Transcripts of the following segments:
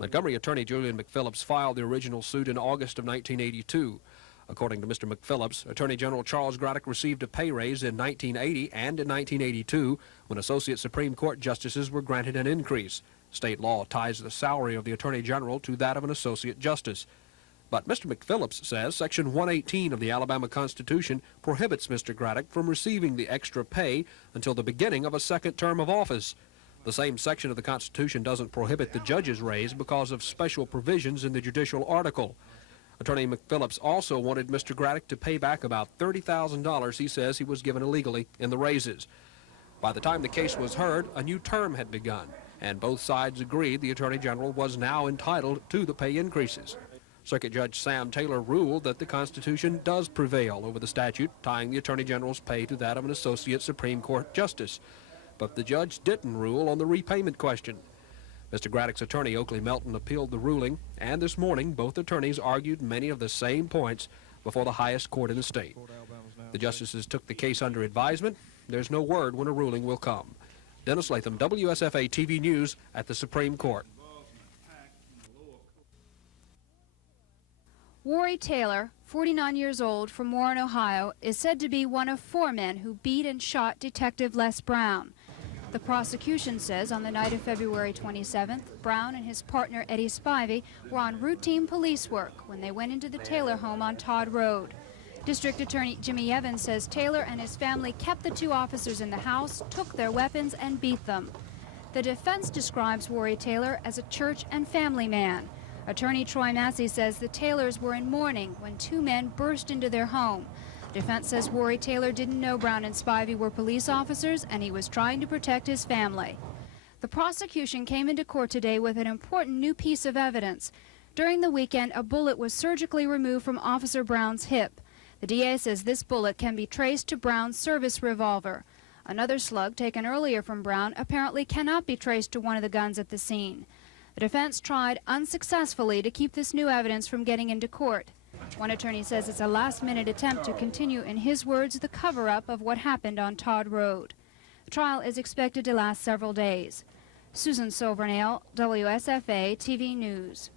Montgomery attorney Julian McPhillips filed the original suit in August of 1982. According to Mr. McPhillips, Attorney General Charles Braddock received a pay raise in 1980 and in 1982 when Associate Supreme Court justices were granted an increase. State law ties the salary of the Attorney General to that of an Associate Justice. But Mr. McPhillips says Section 118 of the Alabama Constitution prohibits Mr. Braddock from receiving the extra pay until the beginning of a second term of office. The same section of the Constitution doesn't prohibit the judge's raise because of special provisions in the judicial article. Attorney McPhillips also wanted Mr. Braddock to pay back about $30,000 he says he was given illegally in the raises. By the time the case was heard, a new term had begun, and both sides agreed the Attorney General was now entitled to the pay increases. Circuit Judge Sam Taylor ruled that the Constitution does prevail over the statute tying the Attorney General's pay to that of an Associate Supreme Court Justice. But the judge didn't rule on the repayment question. Mr. Braddock's attorney, Oakley Melton, appealed the ruling, and this morning both attorneys argued many of the same points before the highest court in the state. The justices took the case under advisement. There's no word when a ruling will come. Dennis Latham, WSFA TV News at the Supreme Court. Worry Taylor, 49 years old, from Warren, Ohio, is said to be one of 4 men who beat and shot Detective Les Brown. The prosecution says on the night of February 27th, Brown and his partner Eddie Spivey were on routine police work when they went into the Taylor home on Todd Road. District Attorney Jimmy Evans says Taylor and his family kept the 2 officers in the house, took their weapons, and beat them. The defense describes Worry Taylor as a church and family man. Attorney Troy Massey says the Taylors were in mourning when 2 men burst into their home. Defense says Worry Taylor didn't know Brown and Spivey were police officers and he was trying to protect his family. The prosecution came into court today with an important new piece of evidence. During the weekend, a bullet was surgically removed from Officer Brown's hip. The DA says this bullet can be traced to Brown's service revolver. Another slug taken earlier from Brown apparently cannot be traced to one of the guns at the scene. The defense tried unsuccessfully to keep this new evidence from getting into court. One attorney says it's a last-minute attempt to continue, in his words, the cover-up of what happened on Todd Road. The trial is expected to last several days. Susan Silvernail, WSFA TV News.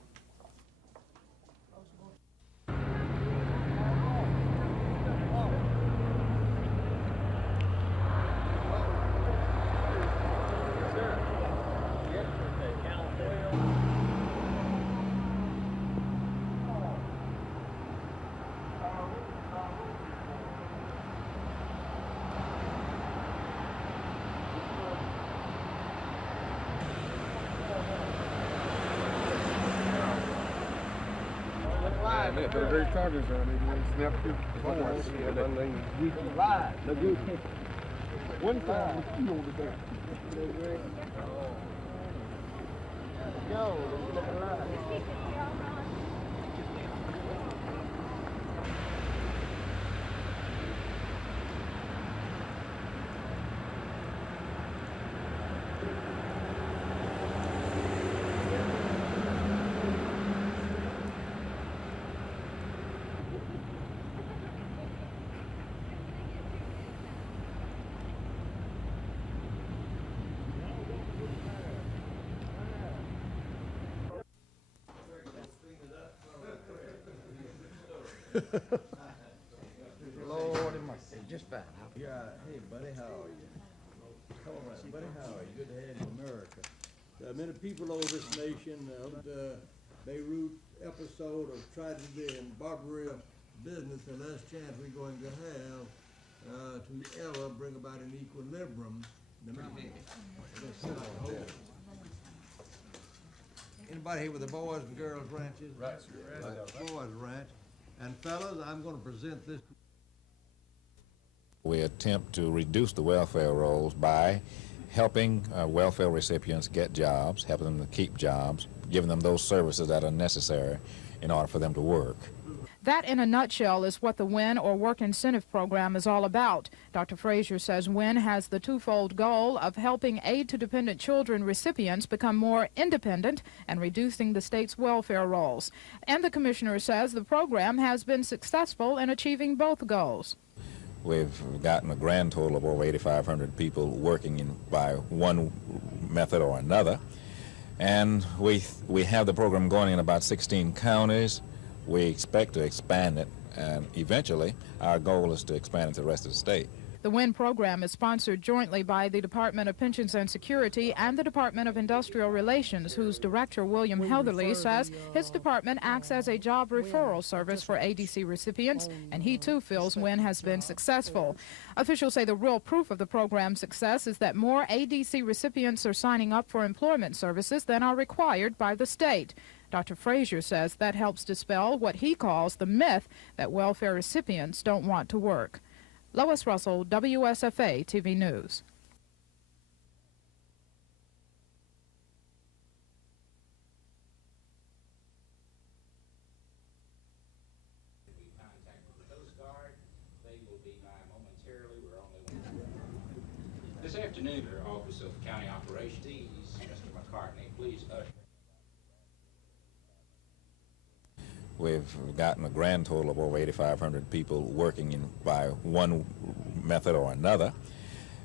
One time, you over there. Go, look alive. Lord, it must be just fine. Yeah, hey buddy, how are you? All right, buddy, how are you? Good to have you in America. Many people over this nation of the Beirut episode of tragedy and barbarity business, the last chance we're going to have to ever bring about an equilibrium. Anybody here with the Boys and Girls Ranches? Right. Boys Ranch. And fellas, I'm going to present this. We attempt to reduce the welfare rolls by helping welfare recipients get jobs, helping them to keep jobs, giving them those services that are necessary in order for them to work. That, in a nutshell, is what the WIN, or Work Incentive Program, is all about. Dr. Frazier says WIN has the twofold goal of helping aid-to-dependent children recipients become more independent and reducing the state's welfare rolls. And the commissioner says the program has been successful in achieving both goals. We've gotten a grand total of over 8,500 people working by one method or another. And we have the program going in about 16 counties. We expect to expand it, and eventually our goal is to expand it to the rest of the state. The WIN program is sponsored jointly by the Department of Pensions and Security and the Department of Industrial Relations, whose director, William Heatherly, says his department acts as a job referral service for ADC recipients, and he too feels WIN has been successful. Officials say the real proof of the program's success is that more ADC recipients are signing up for employment services than are required by the state. Dr. Frazier says that helps dispel what he calls the myth that welfare recipients don't want to work. Lois Russell, WSFA TV News. This afternoon, our Office of County Operations, Mr. McCartney, please usher. We've gotten a grand total of over 8,500 people working by one method or another.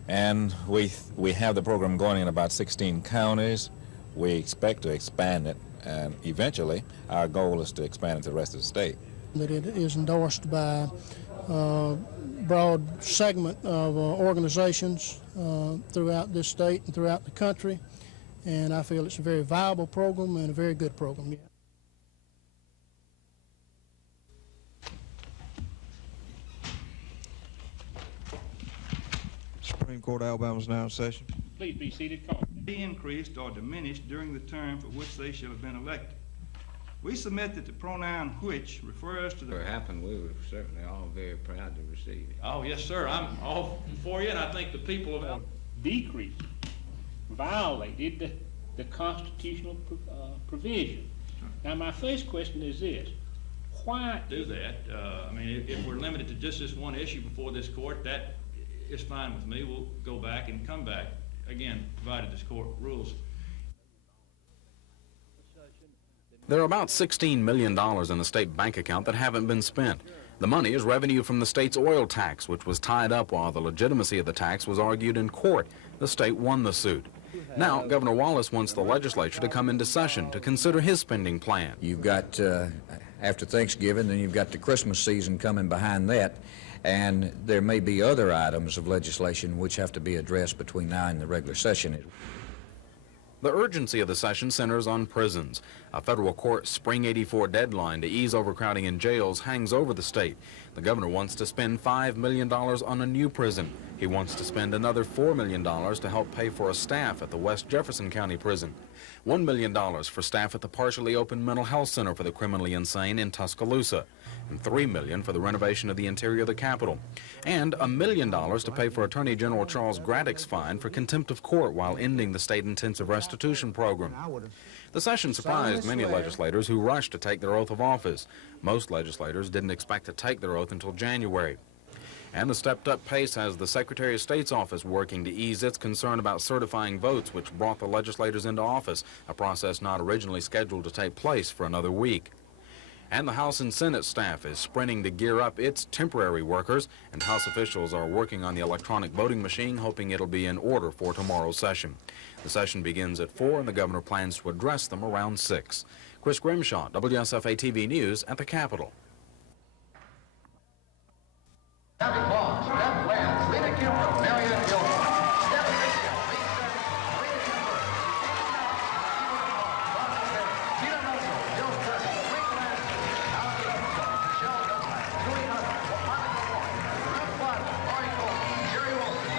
And we have the program going in about 16 counties. We expect to expand it, and eventually our goal is to expand it to the rest of the state. That it is endorsed by a broad segment of organizations throughout this state and throughout the country, and I feel it's a very viable program and a very good program. Yeah. Supreme Court of Alabama is now in session. Please be seated. Call. Be increased or diminished during the term for which they shall have been elected. We submit that the pronoun which refers to the... If it happened, we were certainly all very proud to receive it. Oh, yes, sir. I'm all for you, and I think the people of... Decreased, violated the constitutional provision. Now, my first question is this. Why do that? I mean, if we're limited to just this one issue before this court, that is fine with me. We'll go back and come back, again, provided this court rules. There are about $16 million in the state bank account that haven't been spent. The money is revenue from the state's oil tax, which was tied up while the legitimacy of the tax was argued in court. The state won the suit. Now, Governor Wallace wants the legislature to come into session to consider his spending plan. You've got, after Thanksgiving, then you've got the Christmas season coming behind that, and there may be other items of legislation which have to be addressed between now and the regular session. The urgency of the session centers on prisons. A federal court spring '84 deadline to ease overcrowding in jails hangs over the state. The governor wants to spend $5 million on a new prison. He wants to spend another $4 million to help pay for a staff at the West Jefferson County Prison, $1 million for staff at the partially open mental health center for the criminally insane in Tuscaloosa, and $3 million for the renovation of the interior of the Capitol, and $1 million to pay for Attorney General Charles Graddick's fine for contempt of court while ending the state intensive restitution program. The session surprised many legislators who rushed to take their oath of office. Most legislators didn't expect to take their oath until January. And the stepped-up pace has the Secretary of State's office working to ease its concern about certifying votes, which brought the legislators into office, a process not originally scheduled to take place for another week. And the House and Senate staff is sprinting to gear up its temporary workers, and House officials are working on the electronic voting machine, hoping it'll be in order for tomorrow's session. The session begins at 4, and the governor plans to address them around 6. Chris Grimshaw, WSFA TV News at the Capitol. Having lost, Steph Lance, Lena Kimber, Marianne Gilmore, Steph Mitchell, Lisa Kimber, Tina Russell, Jill Curtis, Rick Lansing, Alfie Armstrong, Michelle Dunlap, Julie Hunter, Monica Roy, Ruth Butler, Lori Cole, Jerry Wilson,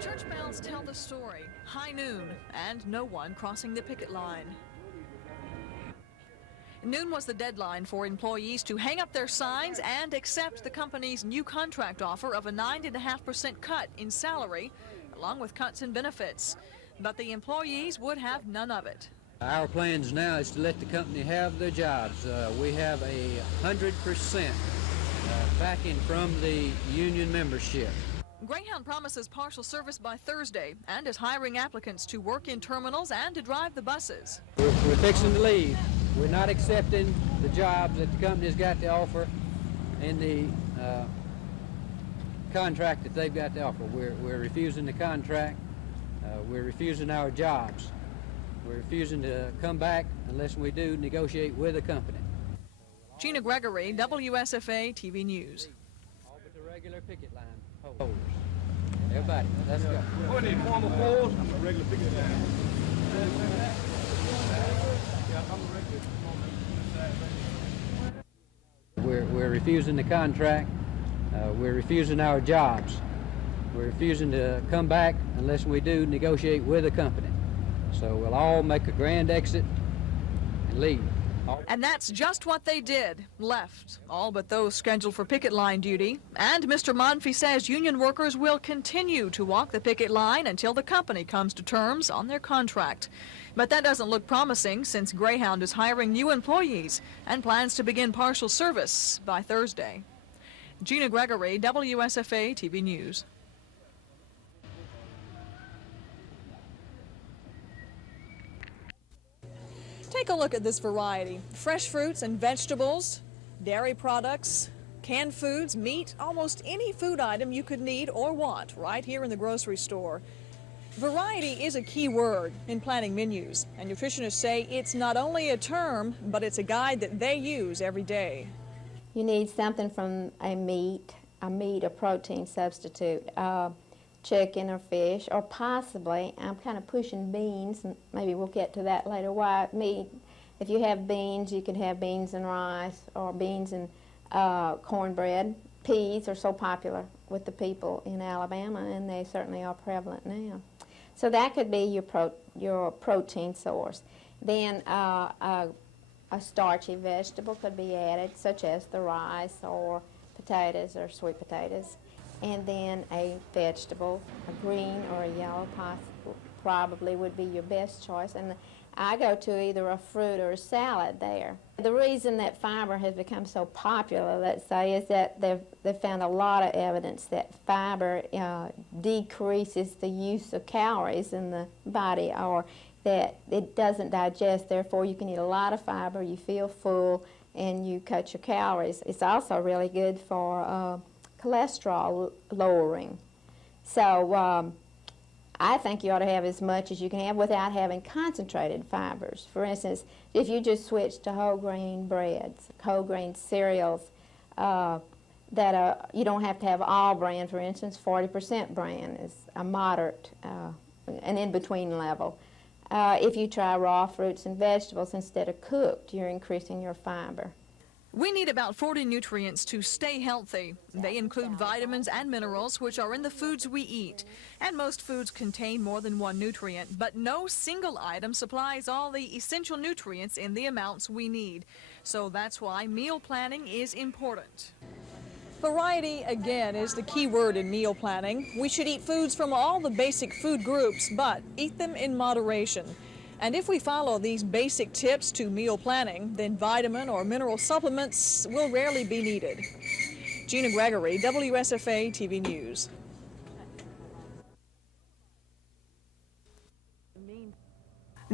church-bound details tell the story. High noon, and no one crossing the picket line. Noon was the deadline for employees to hang up their signs and accept the company's new contract offer of a 9.5% cut in salary, along with cuts in benefits. But the employees would have none of it. Our plans now is to let the company have their jobs. We have 100% backing from the union membership. Greyhound promises partial service by Thursday and is hiring applicants to work in terminals and to drive the buses. We're fixing to leave. We're not accepting the jobs that the company's got to offer and the contract that they've got to offer. We're refusing the contract. We're refusing our jobs. We're refusing to come back unless we do negotiate with the company. Gina Gregory, WSFA TV News. All but the regular picket line holders. Everybody, let's go. What are they, formal polls? I'm a regular picket line. We're refusing the contract. We're refusing our jobs. We're refusing to come back unless we do negotiate with the company. So we'll all make a grand exit and leave. And that's just what they did, left, all but those scheduled for picket line duty. And Mr. Monfy says union workers will continue to walk the picket line until the company comes to terms on their contract. But that doesn't look promising since Greyhound is hiring new employees and plans to begin partial service by Thursday. Gina Gregory, WSFA TV News. Take a look at this variety. Fresh fruits and vegetables, dairy products, canned foods, meat, almost any food item you could need or want right here in the grocery store. Variety is a key word in planning menus, and nutritionists say it's not only a term, but it's a guide that they use every day. You need something from a meat, a protein substitute, chicken or fish, or possibly, I'm kind of pushing beans, and maybe we'll get to that later. Why meat? If you have beans, you can have beans and rice, or beans and cornbread. Peas are so popular with the people in Alabama, and they certainly are prevalent now. So that could be your protein source. Then a starchy vegetable could be added, such as the rice or potatoes or sweet potatoes. And then a vegetable, a green or a yellow probably would be your best choice. And I go to either a fruit or a salad there. The reason that fiber has become so popular, let's say, is that they've found a lot of evidence that fiber decreases the use of calories in the body, or that it doesn't digest. Therefore, you can eat a lot of fiber, you feel full, and you cut your calories. It's also really good for cholesterol lowering. So I think you ought to have as much as you can have without having concentrated fibers. For instance, if you just switch to whole grain breads, whole grain cereals, that you don't have to have all bran. For instance, 40% bran is a moderate, an in-between level. If you try raw fruits and vegetables instead of cooked, you're increasing your fiber. We need about 40 nutrients to stay healthy. They include vitamins and minerals, which are in the foods we eat. And most foods contain more than one nutrient, but no single item supplies all the essential nutrients in the amounts we need. So that's why meal planning is important. Variety, again, is the key word in meal planning. We should eat foods from all the basic food groups, but eat them in moderation. And if we follow these basic tips to meal planning, then vitamin or mineral supplements will rarely be needed. Gina Gregory, WSFA TV News.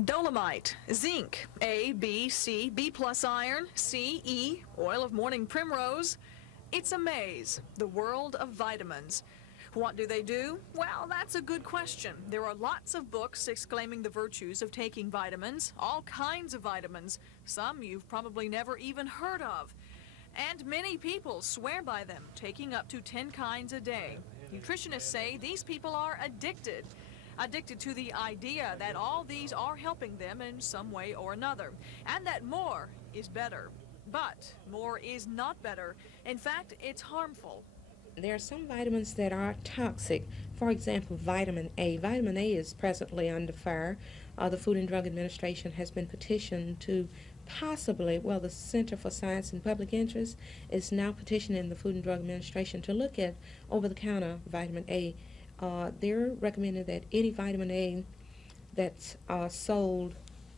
Dolomite, zinc, A, B, C, B+ iron, C, E, oil of morning primrose. It's a maze, the world of vitamins. What do they do? Well, that's a good question. There are lots of books exclaiming the virtues of taking vitamins, all kinds of vitamins, some you've probably never even heard of. And many people swear by them, taking up to 10 kinds a day. Nutritionists say these people are addicted to the idea that all these are helping them in some way or another, and that more is better. But more is not better. In fact, it's harmful. There are some vitamins that are toxic. For example, vitamin A. Vitamin A is presently under fire. The Food and Drug Administration has been petitioned to possibly, well, the Center for Science and Public Interest is now petitioning the Food and Drug Administration to look at over-the-counter vitamin A. They're recommending that any vitamin A that's sold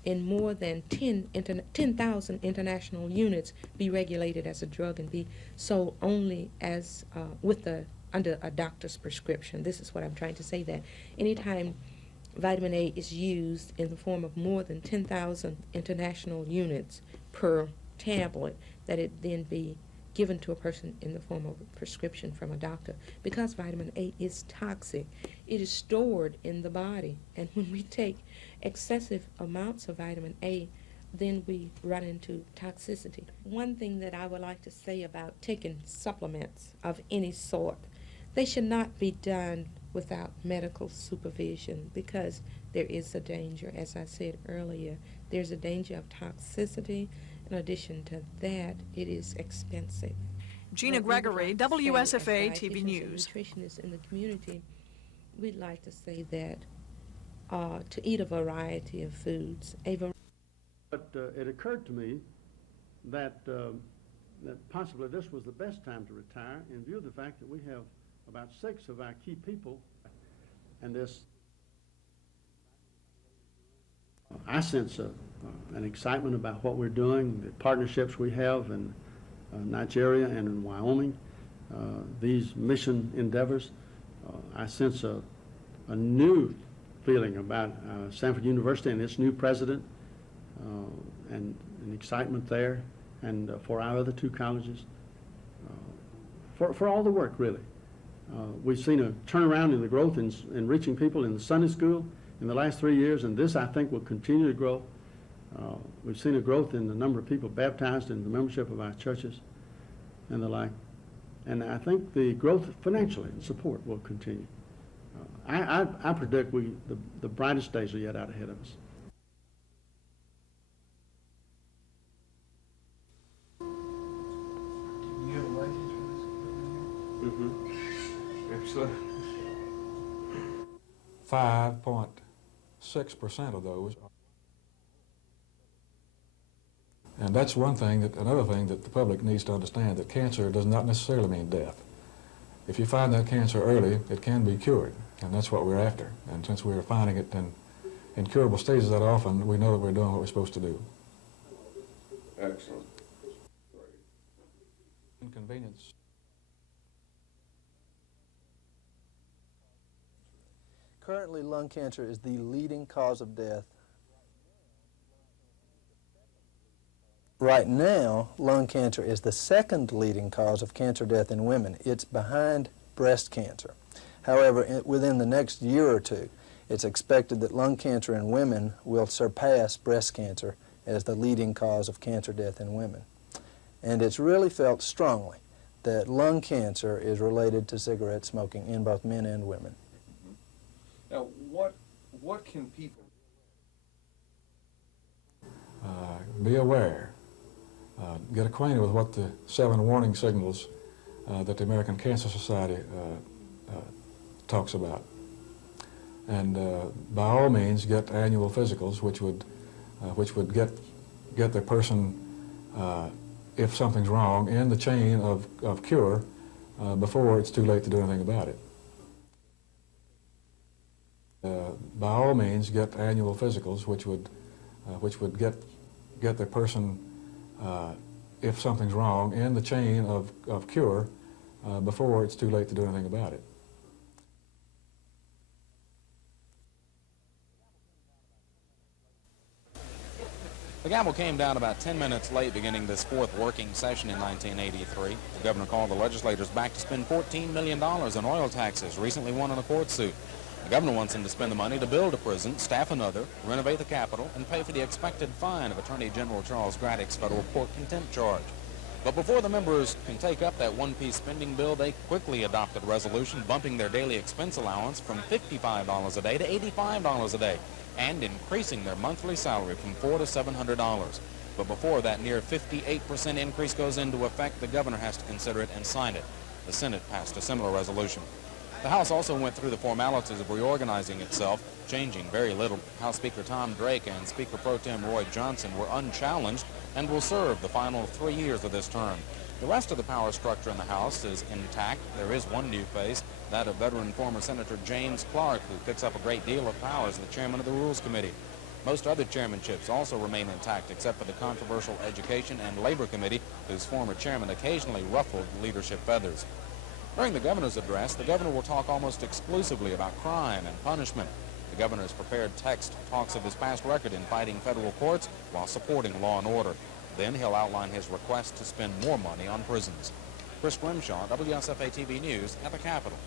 in more than 10,000 international units be regulated as a drug and be sold only as under a doctor's prescription. This is what I'm trying to say, that anytime vitamin A is used in the form of more than 10,000 international units per tablet, that it then be given to a person in the form of a prescription from a doctor. Because vitamin A is toxic, it is stored in the body, and when we take excessive amounts of vitamin A, then we run into toxicity. One thing that I would like to say about taking supplements of any sort, they should not be done without medical supervision, because there is a danger, as I said earlier. There's a danger of toxicity. In addition to that, it is expensive. Gina Gregory, WSFA TV News. Nutritionists in the community, we'd like to say that to eat a variety of foods. But it occurred to me that possibly this was the best time to retire, in view of the fact that we have about 6 of our key people, and this, I sense an excitement about what we're doing, the partnerships we have in Nigeria and in Wyoming, these mission endeavors. I sense a new feeling about Stanford University and its new president, and an excitement there, and for our other 2 colleges, for all the work, really. We've seen a turnaround in the growth in reaching people in the Sunday school in the last 3 years, and this, I think, will continue to grow. We've seen a growth in the number of people baptized in the membership of our churches and the like. And I think the growth financially and support will continue. I predict the brightest days are yet out ahead of us. Do you have a license for this? Mm-hmm. Absolutely. 5.6% of those. And that's one thing, another thing that the public needs to understand, that cancer does not necessarily mean death. If you find that cancer early, it can be cured, and that's what we're after. And since we're finding it in incurable stages that often, we know that we're doing what we're supposed to do. Excellent. Inconvenience. Currently, lung cancer is the leading cause of death. Right now, lung cancer is the second leading cause of cancer death in women. It's behind breast cancer. However, within the next year or 2, it's expected that lung cancer in women will surpass breast cancer as the leading cause of cancer death in women. And it's really felt strongly that lung cancer is related to cigarette smoking in both men and women. Now, what can people Be aware. Get acquainted with what the 7 warning signals that the American Cancer Society talks about. And by all means, get annual physicals, which would get the person, if something's wrong, in the chain of cure before it's too late to do anything about it. By all means, get annual physicals, which would get the person, if something's wrong, in the chain of cure before it's too late to do anything about it. The gavel came down about 10 minutes late beginning this 4th working session in 1983. The governor called the legislators back to spend $14 million in oil taxes, recently won in a court suit. The governor wants them to spend the money to build a prison, staff another, renovate the Capitol, and pay for the expected fine of Attorney General Charles Graddick's federal court contempt charge. But before the members can take up that one-piece spending bill, they quickly adopted a resolution bumping their daily expense allowance from $55 a day to $85 a day, and increasing their monthly salary from $400 to $700. But before that near 58% increase goes into effect, the governor has to consider it and sign it. The Senate passed a similar resolution. The House also went through the formalities of reorganizing itself, changing very little. House Speaker Tom Drake and Speaker Pro Tem Roy Johnson were unchallenged and will serve the final 3 years of this term. The rest of the power structure in the House is intact. There is one new face, that of veteran former Senator James Clark, who picks up a great deal of power as the chairman of the Rules Committee. Most other chairmanships also remain intact, except for the controversial Education and Labor Committee, whose former chairman occasionally ruffled leadership feathers. During the governor's address, the governor will talk almost exclusively about crime and punishment. The governor's prepared text talks of his past record in fighting federal courts while supporting law and order. Then he'll outline his request to spend more money on prisons. Chris Grimshaw, WSFA TV News at the Capitol.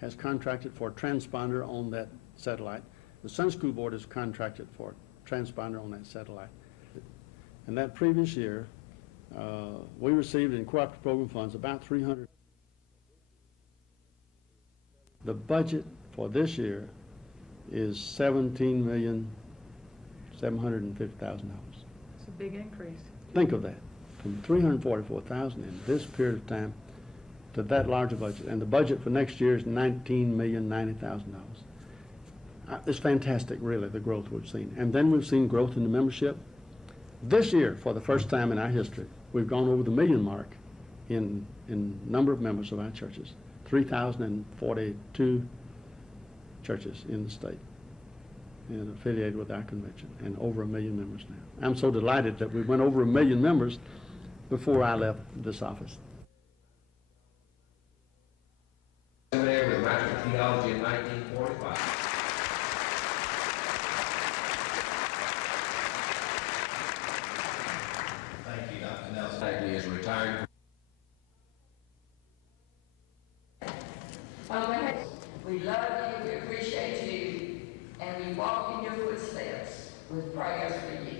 Has contracted for a transponder on that satellite. The Sun School Board has contracted for a transponder on that satellite. And that previous year, we received in cooperative program funds about $300. The budget for this year is $17,750,000. It's a big increase. Think of that, from $344,000 in this period of time to that larger budget. And the budget for next year is $19,090,000. It's fantastic, really, the growth we've seen. And then we've seen growth in the membership. This year, for the first time in our history, we've gone over the million mark in number of members of our churches. 3,042 churches in the state and affiliated with our convention, and over 1 million members now. I'm so delighted that we went over 1 million members before I left this office. Seminary with Master of Theology in 1945. Thank you, Dr. Nelson. He is retired. We love you, we appreciate you, and we walk in your footsteps with prayers for you.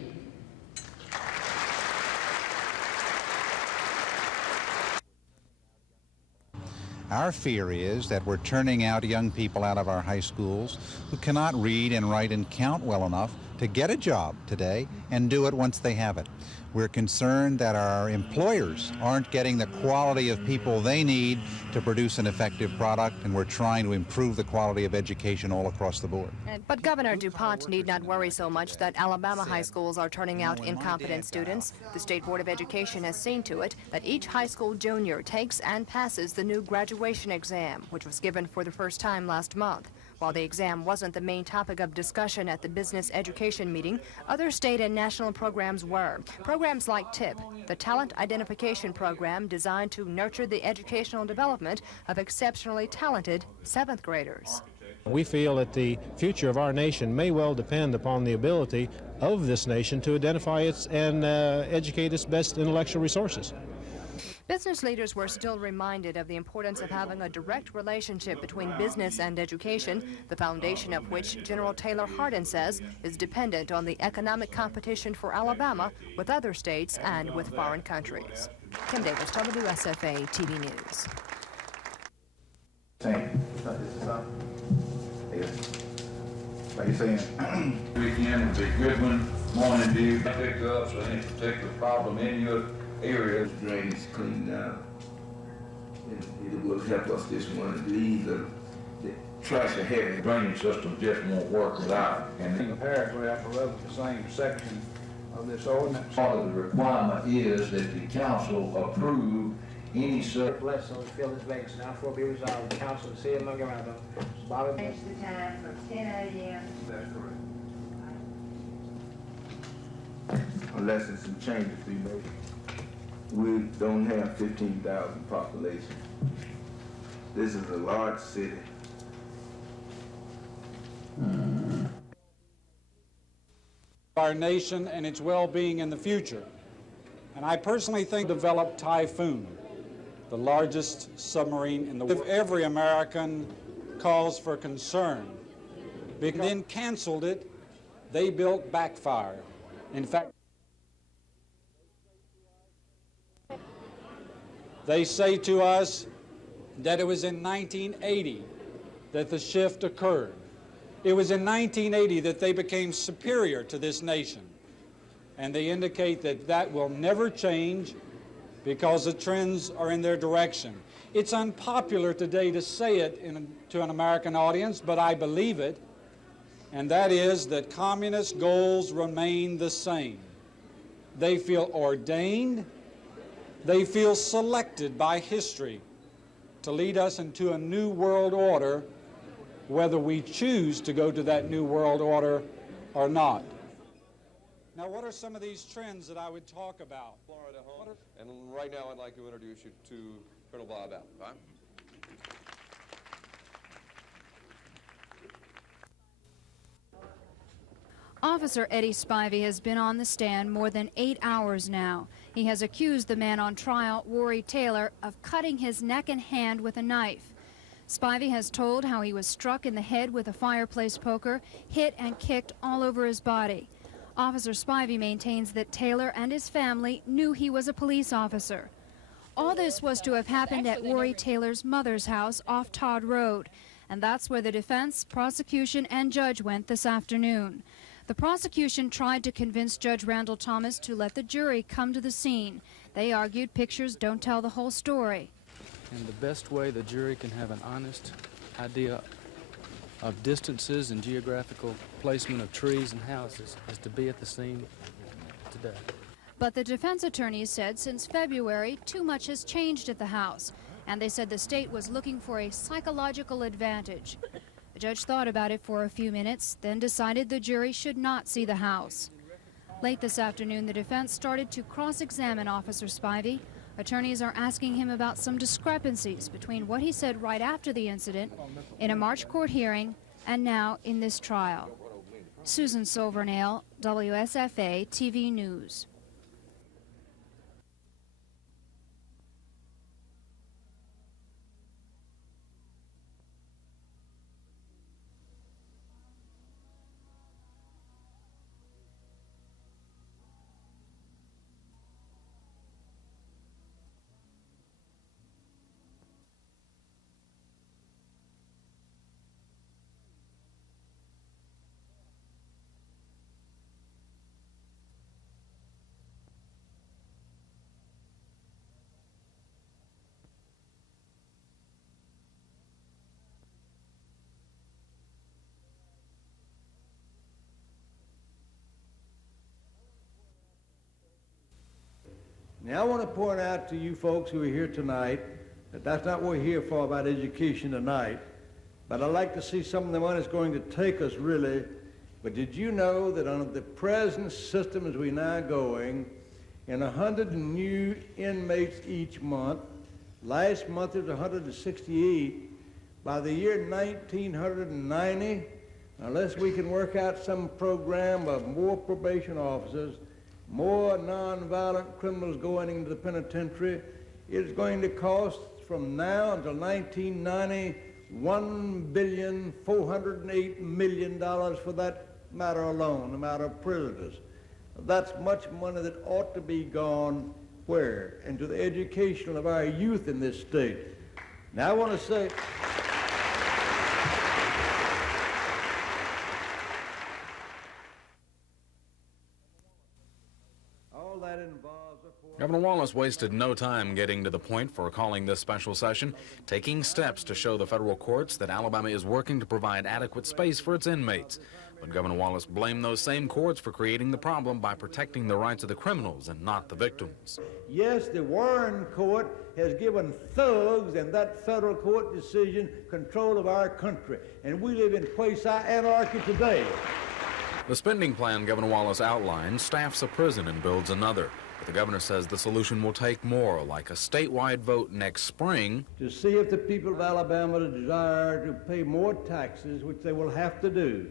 Our fear is that we're turning out young people out of our high schools who cannot read and write and count well enough to get a job today and do it once they have it. We're concerned that our employers aren't getting the quality of people they need to produce an effective product, and we're trying to improve the quality of education all across the board. But Governor DuPont need not worry so much that Alabama high schools are turning out incompetent students. The State Board of Education has seen to it that each high school junior takes and passes the new graduation exam, which was given for the first time last month. While the exam wasn't the main topic of discussion at the business education meeting, other state and national programs were. Programs like TIP, the Talent Identification Program designed to nurture the educational development of exceptionally talented 7th graders. We feel that the future of our nation may well depend upon the ability of this nation to identify its and educate its best intellectual resources. Business leaders were still reminded of the importance of having a direct relationship between business and education, the foundation of which General Taylor Hardin says is dependent on the economic competition for Alabama with other states and with foreign countries. Kim Davis, WSFA TV News. Like you saying, weekend was a good one. Morning dew picked up, so any particular problem in your area. Drainage cleaned out. And it will help us this one. Leave the trash ahead. The drainage system just won't work without. And in the paragraph above the same section of this ordinance, part of the requirement is that the council approve any bless those field legs now for be resolved. The council to see among your items. Change the time from 10 a.m. That's correct. Unless there's some changes to be made. We don't have 15,000 population. This is a large city. Our nation and its well-being in the future. And I personally think developed Typhoon, the largest submarine in the world. Every American calls for concern. Because then canceled it, they built Backfire. In fact, they say to us that it was in 1980 that the shift occurred. It was in 1980 that they became superior to this nation. And they indicate that that will never change because the trends are in their direction. It's unpopular today to say it to an American audience, but I believe it, and that is that communist goals remain the same. They feel ordained, they feel selected by history to lead us into a new world order, whether we choose to go to that new world order or not. Now, what are some of these trends that I would talk about? Florida home. And right now I'd like to introduce you to Colonel Bob Allen. Bob? Officer Eddie Spivey has been on the stand more than 8 hours now. He has accused the man on trial, Worry Taylor, of cutting his neck and hand with a knife. Spivey has told how he was struck in the head with a fireplace poker, hit and kicked all over his body. Officer Spivey maintains that Taylor and his family knew he was a police officer. All this was to have happened at Worry Taylor's mother's house off Todd Road, and that's where the defense, prosecution, and judge went this afternoon. The prosecution tried to convince Judge Randall Thomas to let the jury come to the scene. They argued pictures don't tell the whole story. And the best way the jury can have an honest idea of distances and geographical placement of trees and houses is to be at the scene today. But the defense attorneys said since February, too much has changed at the house, and they said the state was looking for a psychological advantage. The judge thought about it for a few minutes, then decided the jury should not see the house. Late this afternoon, the defense started to cross-examine Officer Spivey. Attorneys are asking him about some discrepancies between what he said right after the incident, in a March court hearing, and now in this trial. Susan Silvernail, WSFA TV News. Now, I want to point out to you folks who are here tonight that that's not what we're here for about education tonight, but I'd like to see some of the money it's going to take us, really. But did you know that under the present system as we're now going, in 100 new inmates each month, last month it was 168, by the year 1990, unless we can work out some program of more probation officers, more nonviolent criminals going into the penitentiary, it's going to cost from now until 1990 $1.408 billion for that matter alone, the matter of prisoners. That's much money that ought to be gone where? Into the education of our youth in this state. Now I want to say, Governor Wallace wasted no time getting to the point for calling this special session, taking steps to show the federal courts that Alabama is working to provide adequate space for its inmates. But Governor Wallace blamed those same courts for creating the problem by protecting the rights of the criminals and not the victims. yes, the Warren Court has given thugs and that federal court decision control of our country, and we live in quasi-anarchy today. The spending plan Governor Wallace outlined staffs a prison and builds another. But the governor says the solution will take more, like a statewide vote next spring, to see if the people of Alabama desire to pay more taxes, which they will have to do,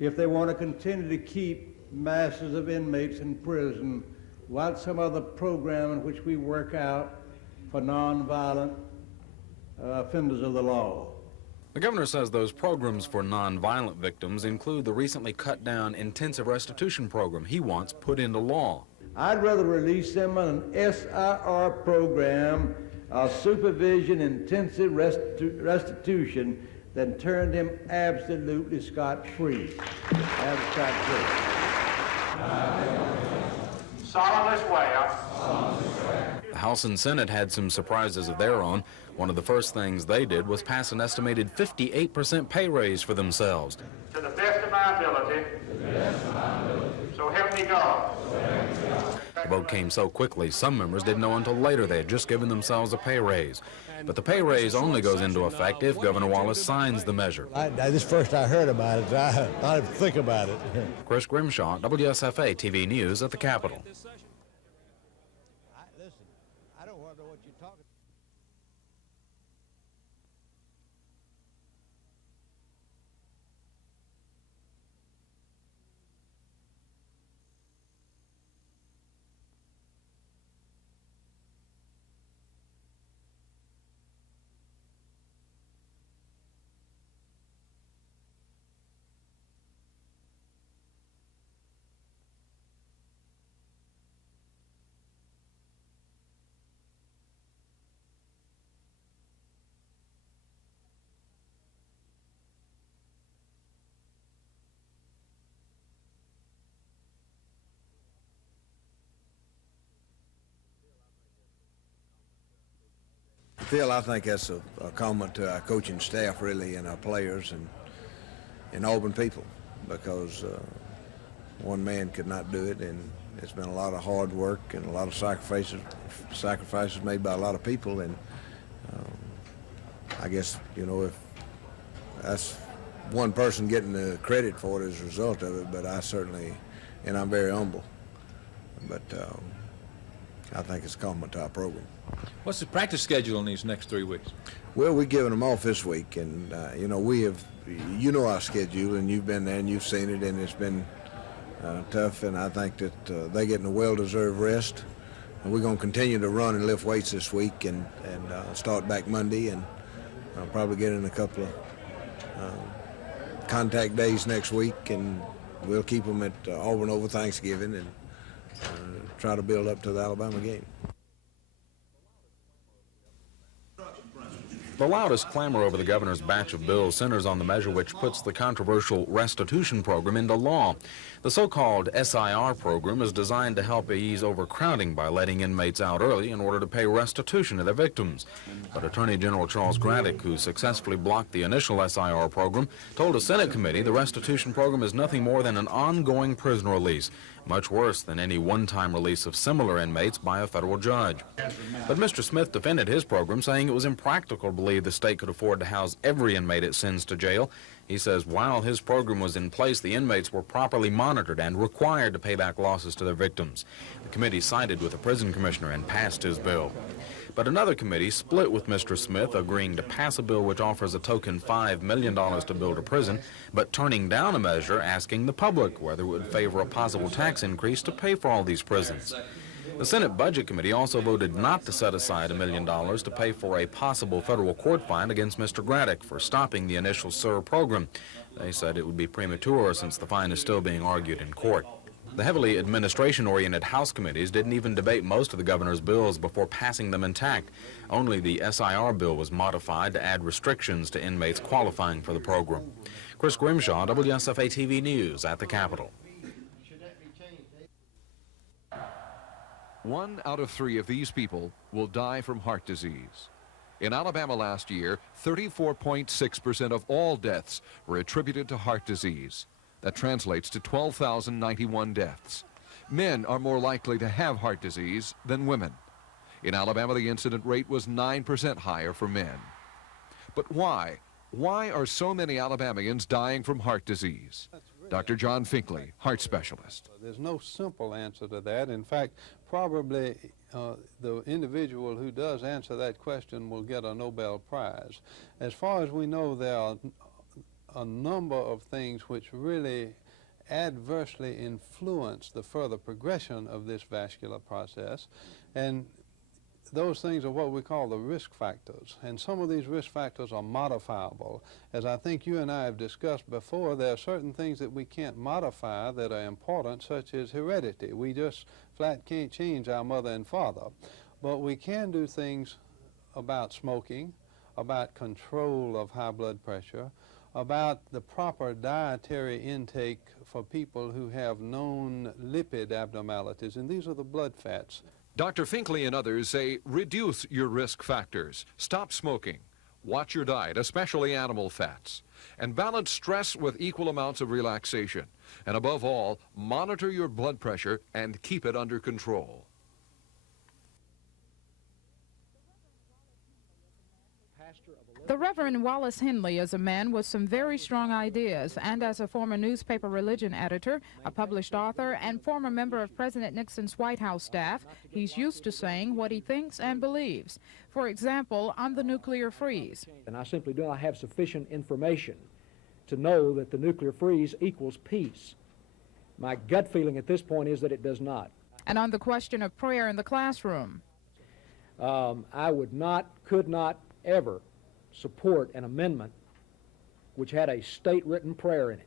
if they want to continue to keep masses of inmates in prison, without some other program in which we work out for nonviolent offenders of the law. The governor says those programs for nonviolent victims include the recently cut down intensive restitution program he wants put into law. I'd rather release them on an SIR program, a supervision intensive restitution, than turn them absolutely scot-free. Solemnly swear The House and Senate had some surprises of their own. One of the first things they did was pass an estimated 58% pay raise for themselves. To the best of my ability. So help me God. The vote came so quickly, some members didn't know until later they had just given themselves a pay raise. But the pay raise only goes into effect if Governor Wallace signs the measure. This first I heard about it, I didn't think about it. Chris Grimshaw, WSFA TV News at the Capitol. Phil, I think that's a compliment to our coaching staff, really, and our players and Auburn people, because one man could not do it, and it's been a lot of hard work and a lot of sacrifices made by a lot of people, and I guess, you know, if that's one person getting the credit for it as a result of it, but I certainly, and I'm very humble, but I think it's a compliment to our program. What's the practice schedule in these next 3 weeks? Well, we're giving them off this week, and you know, we have, you know, our schedule, and you've been there and you've seen it, and it's been tough, and I think that they're getting a well-deserved rest, and we're going to continue to run and lift weights this week, and start back Monday, and probably get in a couple of contact days next week, and we'll keep them at Auburn over Thanksgiving, and try to build up to the Alabama game. The loudest clamor over the governor's batch of bills centers on the measure which puts the controversial restitution program into law. The so-called SIR program is designed to help ease overcrowding by letting inmates out early in order to pay restitution to their victims. But Attorney General Charles Graddick, who successfully blocked the initial SIR program, told a Senate committee the restitution program is nothing more than an ongoing prison release, much worse than any one-time release of similar inmates by a federal judge. But Mr. Smith defended his program, saying it was impractical to believe the state could afford to house every inmate it sends to jail. He says while his program was in place, the inmates were properly monitored and required to pay back losses to their victims. The committee sided with the prison commissioner and passed his bill. But another committee split with Mr. Smith, agreeing to pass a bill which offers a token $5 million to build a prison, but turning down a measure asking the public whether it would favor a possible tax increase to pay for all these prisons. The Senate Budget Committee also voted not to set aside $1 million to pay for a possible federal court fine against Mr. Graddick for stopping the initial SIR program. They said it would be premature since the fine is still being argued in court. The heavily administration-oriented House committees didn't even debate most of the governor's bills before passing them intact. Only the SIR bill was modified to add restrictions to inmates qualifying for the program. Chris Grimshaw, WSFA TV News at the Capitol. 1 out of 3 of these people will die from heart disease. In Alabama last year, 34.6% of all deaths were attributed to heart disease. That translates to 12,091 deaths. Men are more likely to have heart disease than women. In Alabama, the incident rate was 9% higher for men. But why? Why are so many Alabamians dying from heart disease? Dr. John Finkley, heart specialist. There's no simple answer to that. In fact, probably the individual who does answer that question will get a Nobel Prize. As far as we know, there are a number of things which really adversely influence the further progression of this vascular process, and those things are what we call the risk factors, and some of these risk factors are modifiable. As I think you and I have discussed before, there are certain things that we can't modify that are important, such as heredity. We just flat can't change our mother and father, but we can do things about smoking, about control of high blood pressure, about the proper dietary intake for people who have known lipid abnormalities, and these are the blood fats. Dr. Finkley and others say reduce your risk factors, stop smoking, watch your diet, especially animal fats, and balance stress with equal amounts of relaxation. And above all, monitor your blood pressure and keep it under control. The Reverend Wallace Henley is a man with some very strong ideas, and as a former newspaper religion editor, a published author, and former member of President Nixon's White House staff, he's used to saying what he thinks and believes. For example, on the nuclear freeze. And I simply do not have sufficient information to know that the nuclear freeze equals peace. My gut feeling at this point is that it does not. And on the question of prayer in the classroom. I would not, could not ever support an amendment which had a state-written prayer in it.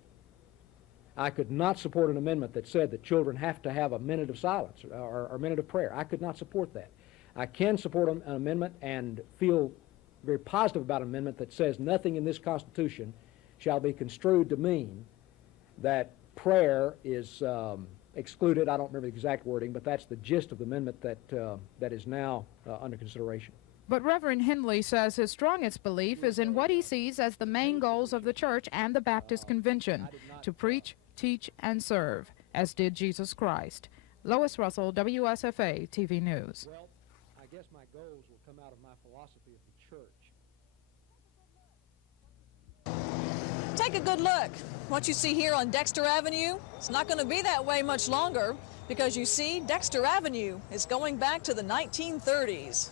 I could not support an amendment that said that children have to have a minute of silence or a minute of prayer. I could not support that. I can support an amendment and feel very positive about an amendment that says nothing in this Constitution shall be construed to mean that prayer is excluded. I don't remember the exact wording, but that's the gist of the amendment that is now under consideration. But Reverend Henley says his strongest belief is in what he sees as the main goals of the church and the Baptist Convention, to preach, teach, and serve, as did Jesus Christ. Lois Russell, WSFA TV News. Well, I guess my goals will come out of my philosophy of the church. Take a good look. What you see here on Dexter Avenue, it's not going to be that way much longer, because you see, Dexter Avenue is going back to the 1930s.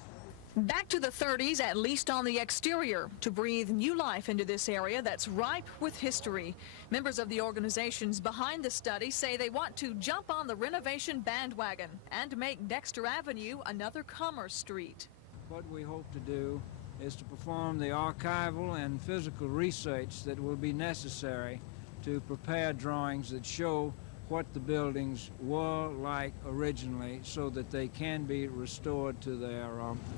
Back to the 30s, at least on the exterior, to breathe new life into this area that's ripe with history. Members of the organizations behind the study say they want to jump on the renovation bandwagon and make Dexter Avenue another commerce street. What we hope to do is to perform the archival and physical research that will be necessary to prepare drawings that show what the buildings were like originally so that they can be restored to their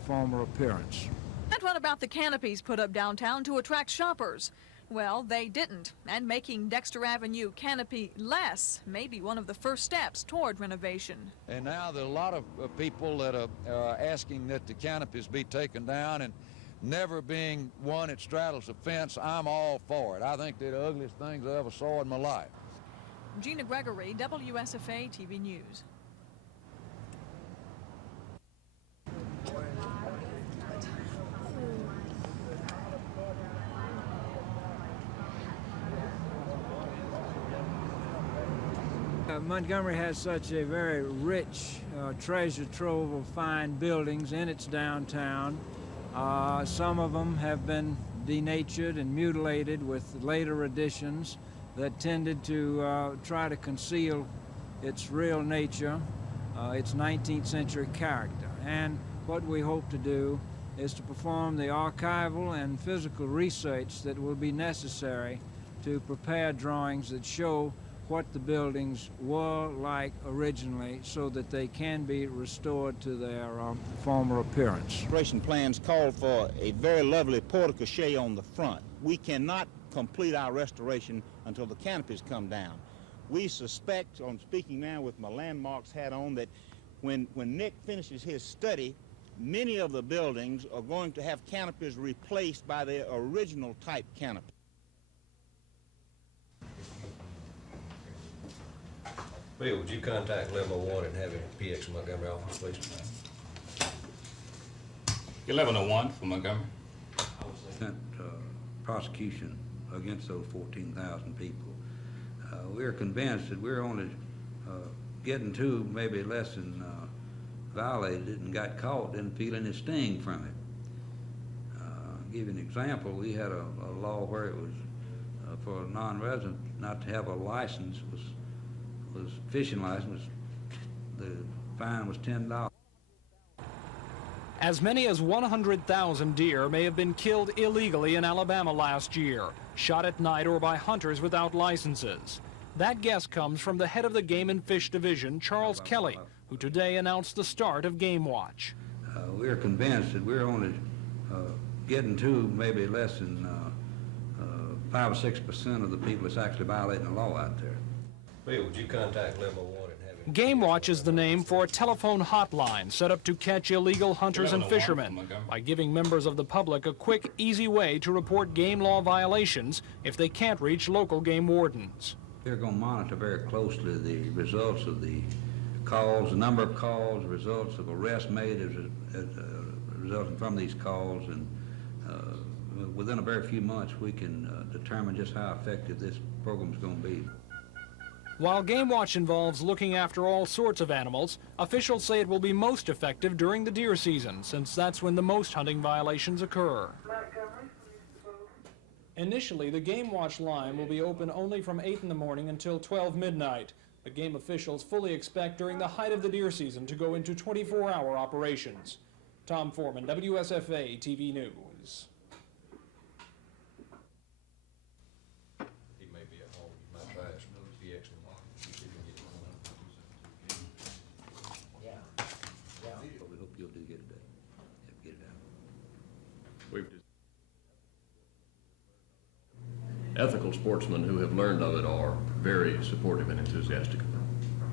former appearance. And what about the canopies put up downtown to attract shoppers? Well, they didn't, and making Dexter Avenue canopy-less may be one of the first steps toward renovation. And now there are a lot of people that are asking that the canopies be taken down, and never being one that straddles a fence, I'm all for it. I think they're the ugliest things I ever saw in my life. Gina Gregory, WSFA TV News. Montgomery has such a very rich treasure trove of fine buildings in its downtown. Some of them have been denatured and mutilated with later additions that tended to try to conceal its real nature, its 19th century character. And what we hope to do is to perform the archival and physical research that will be necessary to prepare drawings that show what the buildings were like originally so that they can be restored to their former appearance. Restoration plans call for a very lovely porte-cochere on the front. We cannot complete our restoration until the canopies come down. We suspect, I'm speaking now with my landmarks hat on, that when Nick finishes his study, many of the buildings are going to have canopies replaced by their original type canopy. Bill, would you contact 1101 and have him PX Montgomery office, please? 1101 for Montgomery. Prosecution against those 14,000 people. We're convinced that we're only getting to maybe less than violated it and got caught, didn't feel any sting from it. I'll give you an example. We had a law where it was for a non-resident not to have a license, was fishing license. The fine was $10. As many as 100,000 deer may have been killed illegally in Alabama last year, shot at night or by hunters without licenses. That guess comes from the head of the Game and Fish Division, Charles Kelly, who today announced the start of Game Watch. We're convinced that we're only getting to maybe less than 5 or 6% of the people that's actually violating the law out there. Bill, would you contact 1101 and have him Game Watch is the name for a telephone hotline set up to catch illegal hunters and fishermen by giving members of the public a quick, easy way to report game law violations if they can't reach local game wardens. They're going to monitor very closely the results of the calls, the number of calls, results of arrests made resulting from these calls, and within a very few months we can determine just how effective this program is going to be. While Game Watch involves looking after all sorts of animals, officials say it will be most effective during the deer season, since that's when the most hunting violations occur. Initially, the Game Watch line will be open only from 8 in the morning until 12 midnight, but game officials fully expect during the height of the deer season to go into 24-hour operations. Tom Foreman, WSFA TV News. Ethical sportsmen who have learned of it are very supportive and enthusiastic.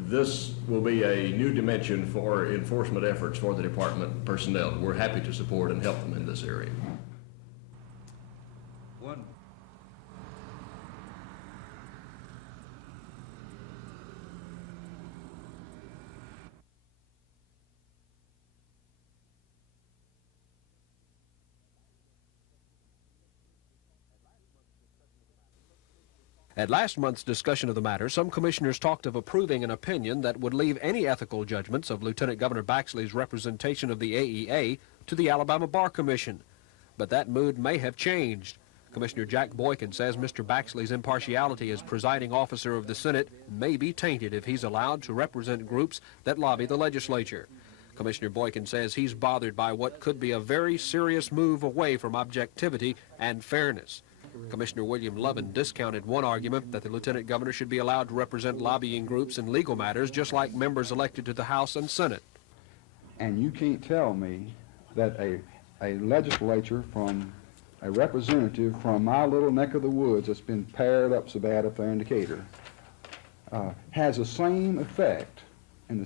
This will be a new dimension for enforcement efforts for the department personnel. We're happy to support and help them in this area. At last month's discussion of the matter, some commissioners talked of approving an opinion that would leave any ethical judgments of Lieutenant Governor Baxley's representation of the AEA to the Alabama Bar Commission. But that mood may have changed. Commissioner Jack Boykin says Mr. Baxley's impartiality as presiding officer of the Senate may be tainted if he's allowed to represent groups that lobby the legislature. Commissioner Boykin says he's bothered by what could be a very serious move away from objectivity and fairness. Commissioner William Lovin discounted one argument that the Lieutenant Governor should be allowed to represent lobbying groups in legal matters just like members elected to the House and Senate. And you can't tell me that a legislature from a representative from my little neck of the woods that's been paired up so bad up there in Decatur has the same effect in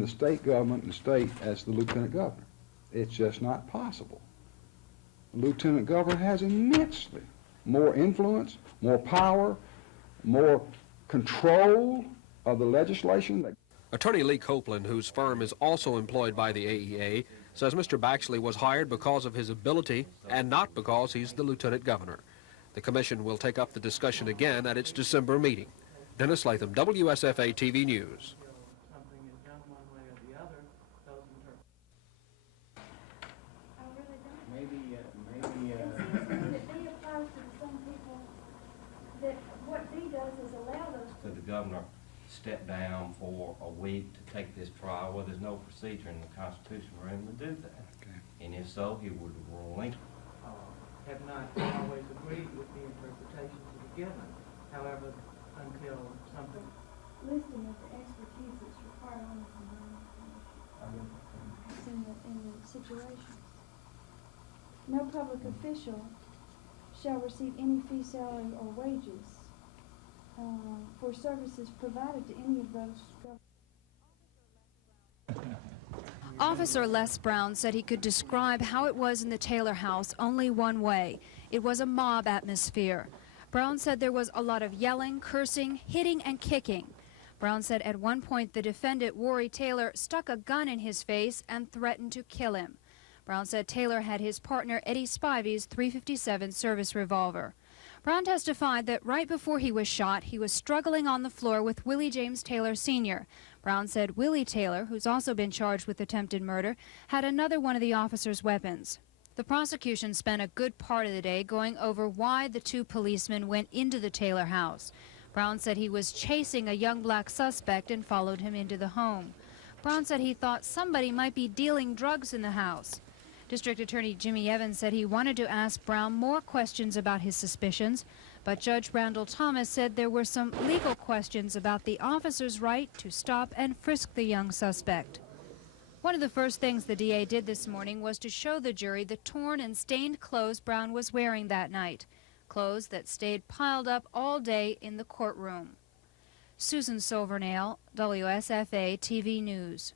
the state government and state as the Lieutenant Governor. It's just not possible. The Lieutenant Governor has immensely more influence, more power, more control of the legislation. Attorney Lee Copeland, whose firm is also employed by the AEA, says Mr. Baxley was hired because of his ability and not because he's the Lieutenant Governor. The commission will take up the discussion again at its December meeting. Dennis Latham, WSFA TV News. The governor step down for a week to take this trial. Well, there's no procedure in the Constitution for him to do that. Okay. And if so, he would relinquish. Have not always agreed with the interpretations that are given. However, until something listing of the expertise that's required on the in the situation. No public official shall receive any fee, salary, or wages for services provided to any of those government. Officer Les Brown said he could describe how it was in the Taylor house only one way. It was a mob atmosphere. Brown said there was a lot of yelling, cursing, hitting, and kicking. Brown said at one point the defendant, Worry Taylor, stuck a gun in his face and threatened to kill him. Brown said Taylor had his partner Eddie Spivey's .357 service revolver. Brown testified that right before he was shot, he was struggling on the floor with Willie James Taylor Sr. Brown said Willie Taylor, who's also been charged with attempted murder, had another one of the officer's weapons. The prosecution spent a good part of the day going over why the two policemen went into the Taylor house. Brown said he was chasing a young black suspect and followed him into the home. Brown said he thought somebody might be dealing drugs in the house. District Attorney Jimmy Evans said he wanted to ask Brown more questions about his suspicions, but Judge Randall Thomas said there were some legal questions about the officer's right to stop and frisk the young suspect. One of the first things the DA did this morning was to show the jury the torn and stained clothes Brown was wearing that night, clothes that stayed piled up all day in the courtroom. Susan Silvernail, WSFA TV News.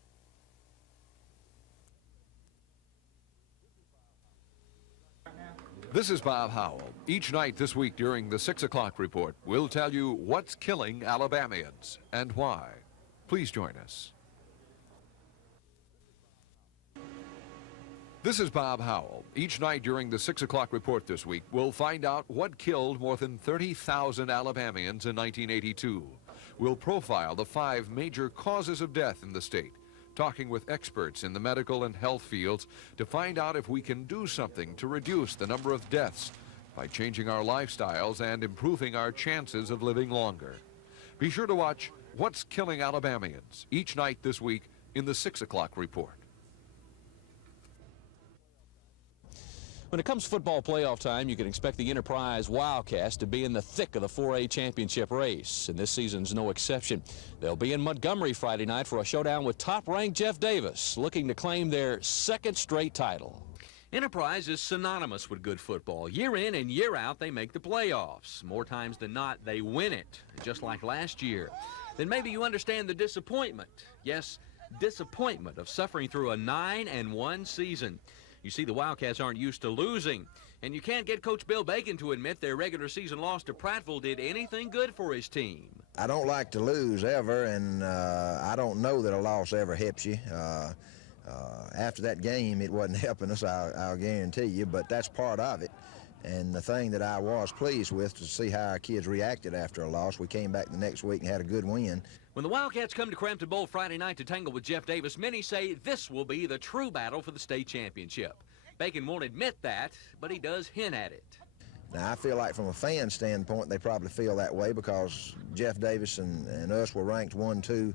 This is Bob Howell. Each night this week during the 6 o'clock report, we'll tell you what's killing Alabamians and why. Please join us. This is Bob Howell. Each night during the 6 o'clock report this week, we'll find out what killed more than 30,000 Alabamians in 1982. We'll profile the 5 major causes of death in the state, talking with experts in the medical and health fields to find out if we can do something to reduce the number of deaths by changing our lifestyles and improving our chances of living longer. Be sure to watch What's Killing Alabamians each night this week in the 6 o'clock report. When it comes to football playoff time, you can expect the Enterprise Wildcats to be in the thick of the 4A championship race, and this season's no exception. They'll be in Montgomery Friday night for a showdown with top-ranked Jeff Davis, looking to claim their second straight title. Enterprise is synonymous with good football. Year in and year out, they make the playoffs. More times than not, they win it, just like last year. Then maybe you understand the disappointment. Yes, disappointment of suffering through a 9-1 season. You see, the Wildcats aren't used to losing, and you can't get Coach Bill Bacon to admit their regular season loss to Prattville did anything good for his team. I don't like to lose ever, and I don't know that a loss ever helps you. After that game, it wasn't helping us, I'll guarantee you, but that's part of it. And the thing that I was pleased with to see how our kids reacted after a loss. We came back the next week and had a good win. When the Wildcats come to Crampton Bowl Friday night to tangle with Jeff Davis, many say this will be the true battle for the state championship. Bacon won't admit that, but he does hint at it. Now, I feel like from a fan standpoint, they probably feel that way because Jeff Davis and us were ranked 1-2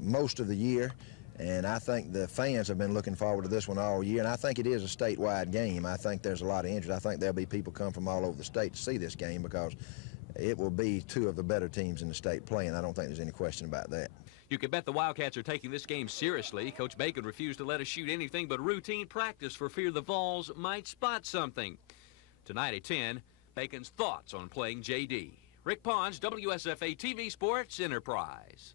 most of the year. And I think the fans have been looking forward to this one all year, and I think it is a statewide game. I think there's a lot of interest. I think there'll be people come from all over the state to see this game because it will be 2 of the better teams in the state playing. I don't think there's any question about that. You can bet the Wildcats are taking this game seriously. Coach Bacon refused to let us shoot anything but routine practice for fear the Vols might spot something. Tonight at 10, Bacon's thoughts on playing JD. Rick Pons, WSFA TV Sports Enterprise.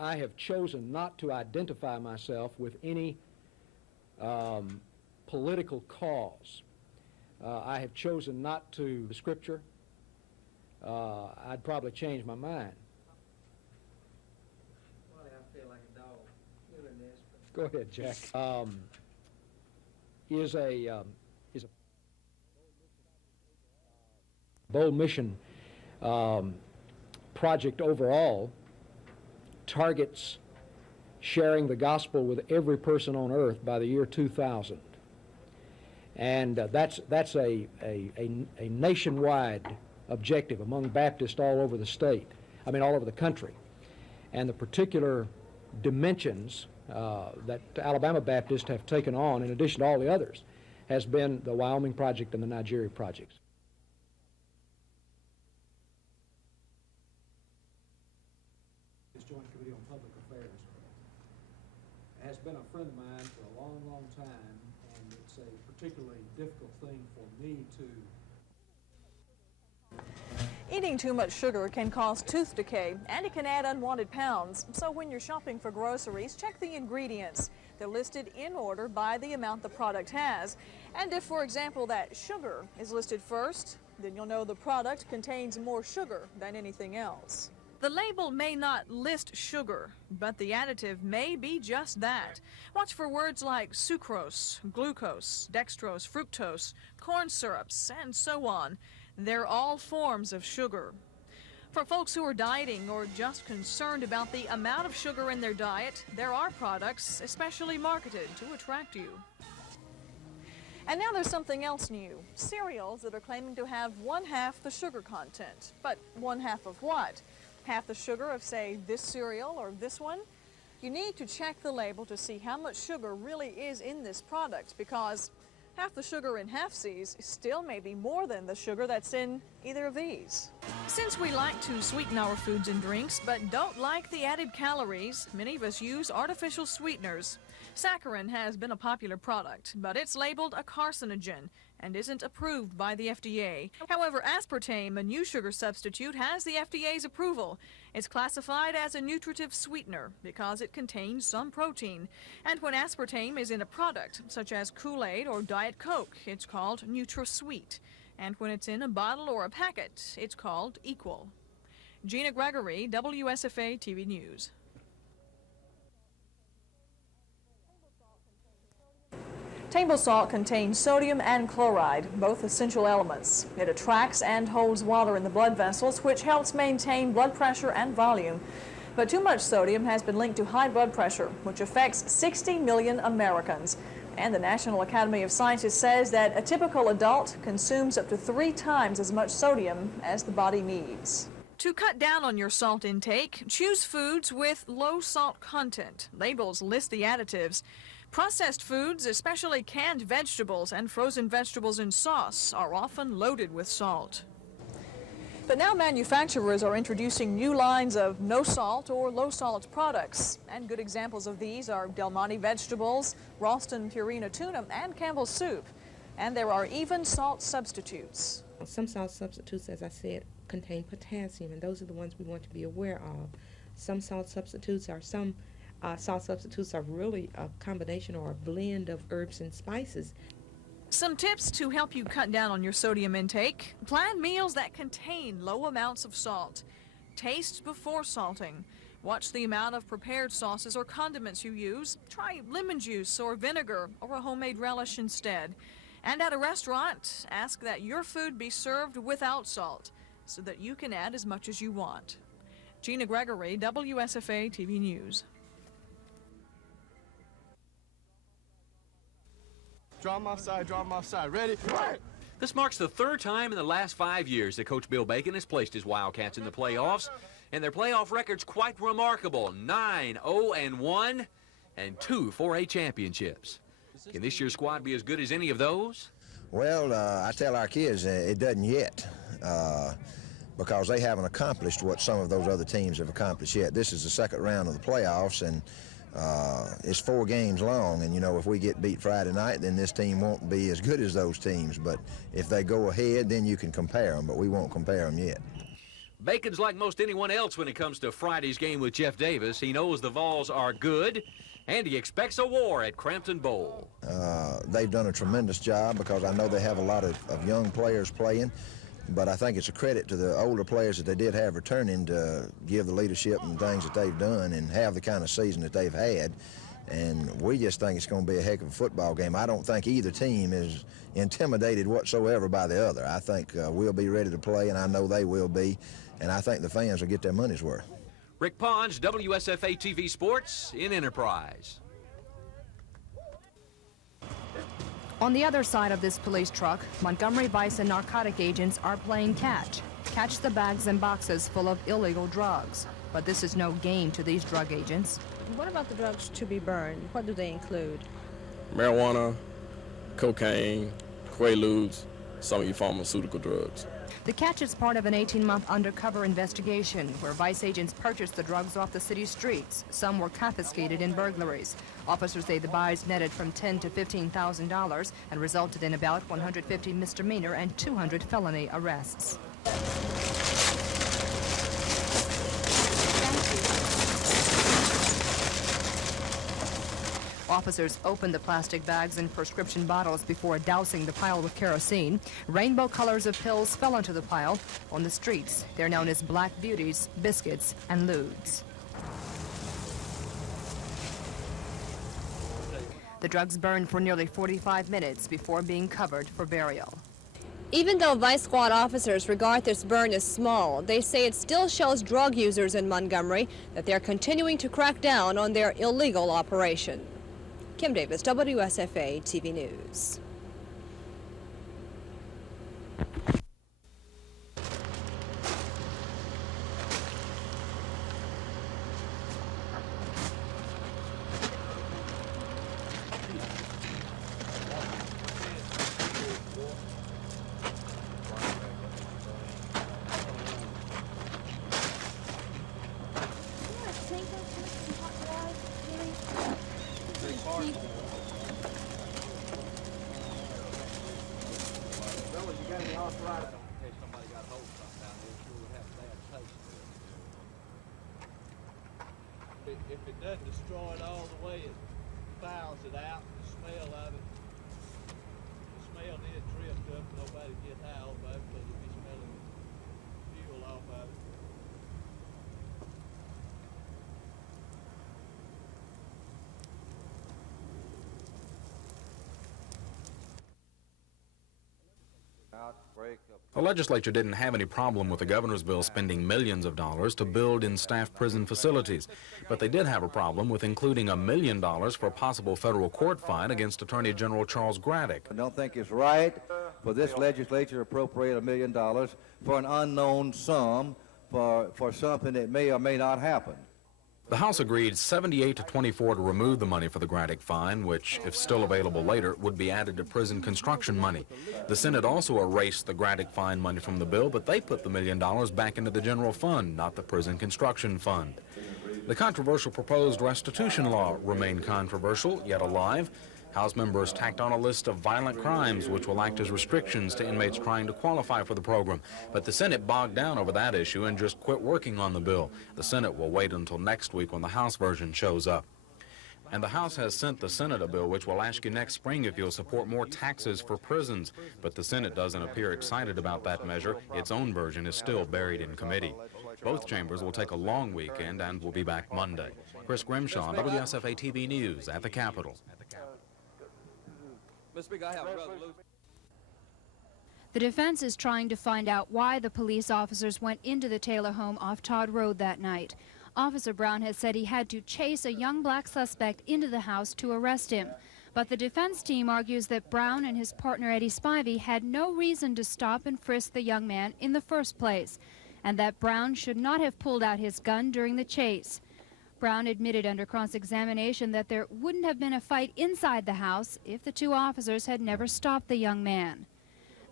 I have chosen not to identify myself with any political cause. I have chosen not to the scripture. I'd probably change my mind. Well, I feel like a dog doing this. Go ahead, Jack. Is a bold mission project overall targets sharing the gospel with every person on earth by the year 2000. And that's a nationwide objective among Baptists all over the state, all over the country. And the particular dimensions that Alabama Baptists have taken on, in addition to all the others, has been the Wyoming Project and the Nigeria projects. Joint Committee on Public Affairs has been a friend of mine for a long, long time, and it's a particularly difficult thing for me to. Eating too much sugar can cause tooth decay, and it can add unwanted pounds. So when you're shopping for groceries, check the ingredients. They're listed in order by the amount the product has. And if, for example, that sugar is listed first, then you'll know the product contains more sugar than anything else. The label may not list sugar, but the additive may be just that. Watch for words like sucrose, glucose, dextrose, fructose, corn syrups, and so on. They're all forms of sugar. For folks who are dieting or just concerned about the amount of sugar in their diet, there are products especially marketed to attract you. And now there's something else new. Cereals that are claiming to have 1/2 the sugar content. But 1/2 of what? Half the sugar of, say, this cereal or this one? You need to check the label to see how much sugar really is in this product, because Half the sugar in half-C's still may be more than the sugar that's in either of these. Since we like to sweeten our foods and drinks but don't like the added calories, many of us use artificial sweeteners. Saccharin has been a popular product, but it's labeled a carcinogen and isn't approved by the FDA. However, aspartame, a new sugar substitute, has the FDA's approval. It's classified as a nutritive sweetener because it contains some protein. And when aspartame is in a product, such as Kool-Aid or Diet Coke, it's called NutraSweet. And when it's in a bottle or a packet, it's called Equal. Gina Gregory, WSFA TV News. Table salt contains sodium and chloride, both essential elements. It attracts and holds water in the blood vessels, which helps maintain blood pressure and volume. But too much sodium has been linked to high blood pressure, which affects 60 million Americans. And the National Academy of Sciences says that a typical adult consumes up to 3 times as much sodium as the body needs. To cut down on your salt intake, choose foods with low salt content. Labels list the additives. Processed foods, especially canned vegetables and frozen vegetables in sauce, are often loaded with salt. But now manufacturers are introducing new lines of no salt or low salt products. And good examples of these are Del Monte vegetables, Ralston Purina tuna, and Campbell's soup. And there are even salt substitutes. Some salt substitutes, as I said, contain potassium, and those are the ones we want to be aware of. Some salt substitutes are really a combination or a blend of herbs and spices. Some tips to help you cut down on your sodium intake. Plan meals that contain low amounts of salt. Taste before salting. Watch the amount of prepared sauces or condiments you use. Try lemon juice or vinegar or a homemade relish instead. And at a restaurant, ask that your food be served without salt so that you can add as much as you want. Gina Gregory, WSFA TV News. Draw them offside. Ready? Right. This marks the 3rd time in the last 5 years that Coach Bill Bacon has placed his Wildcats in the playoffs, and their playoff record's quite remarkable: 9-0-1 and 2 4A championships. Can this year's squad be as good as any of those? Well, I tell our kids it doesn't yet, because they haven't accomplished what some of those other teams have accomplished yet. This is the 2nd round of the playoffs, and it's 4 games long, and you know, if we get beat Friday night, then this team won't be as good as those teams. But if they go ahead, then you can compare them, but we won't compare them yet. Bacon's like most anyone else when it comes to Friday's game with Jeff Davis. He knows the Vols are good, and he expects a war at Crampton Bowl. They've done a tremendous job, because I know they have a lot of young players playing. But I think it's a credit to the older players that they did have returning to give the leadership and things that they've done and have the kind of season that they've had. And we just think it's going to be a heck of a football game. I don't think either team is intimidated whatsoever by the other. I think we'll be ready to play, and I know they will be. And I think the fans will get their money's worth. Rick Pons, WSFA TV Sports in Enterprise. On the other side of this police truck, Montgomery Vice and narcotic agents are playing catch. Catch the bags and boxes full of illegal drugs. But this is no game to these drug agents. What about the drugs to be burned? What do they include? Marijuana, cocaine, quaaludes, some of your pharmaceutical drugs. The catch is part of an 18-month undercover investigation where Vice agents purchased the drugs off the city streets. Some were confiscated in burglaries. Officers say the buys netted from $10,000 to $15,000 and resulted in about 150 misdemeanor and 200 felony arrests. Officers opened the plastic bags and prescription bottles before dousing the pile with kerosene. Rainbow colors of pills fell into the pile. On the streets, they're known as Black Beauties, Biscuits, and Ludes. The drugs burned for nearly 45 minutes before being covered for burial. Even though Vice Squad officers regard this burn as small, they say it still shows drug users in Montgomery that they're continuing to crack down on their illegal operation. Kim Davis, WSFA TV News. If it doesn't destroy it all the way, it fouls it out, the smell of it. The smell did drift up, nobody get high off of it because it'd be smelling the fuel off of it. The legislature didn't have any problem with the governor's bill spending millions of dollars to build in staff prison facilities, but they did have a problem with including $1 million for a possible federal court fine against Attorney General Charles Graddick. I don't think it's right for this legislature to appropriate $1 million for an unknown sum for something that may or may not happen. The House agreed 78 to 24 to remove the money for the Graddick fine, which, if still available later, would be added to prison construction money. The Senate also erased the Graddick fine money from the bill, but they put the $1 million back into the general fund, not the prison construction fund. The controversial proposed restitution law remained controversial, yet alive. House members tacked on a list of violent crimes which will act as restrictions to inmates trying to qualify for the program. But the Senate bogged down over that issue and just quit working on the bill. The Senate will wait until next week when the House version shows up. And the House has sent the Senate a bill which will ask you next spring if you'll support more taxes for prisons. But the Senate doesn't appear excited about that measure. Its own version is still buried in committee. Both chambers will take a long weekend and will be back Monday. Chris Grimshaw, WSFA TV News at the Capitol. Mr. Speaker, I have a resolution. The defense is trying to find out why the police officers went into the Taylor home off Todd Road that night. Officer Brown has said he had to chase a young black suspect into the house to arrest him. But the defense team argues that Brown and his partner Eddie Spivey had no reason to stop and frisk the young man in the first place, and that Brown should not have pulled out his gun during the chase. Brown admitted under cross-examination that there wouldn't have been a fight inside the house if the two officers had never stopped the young man.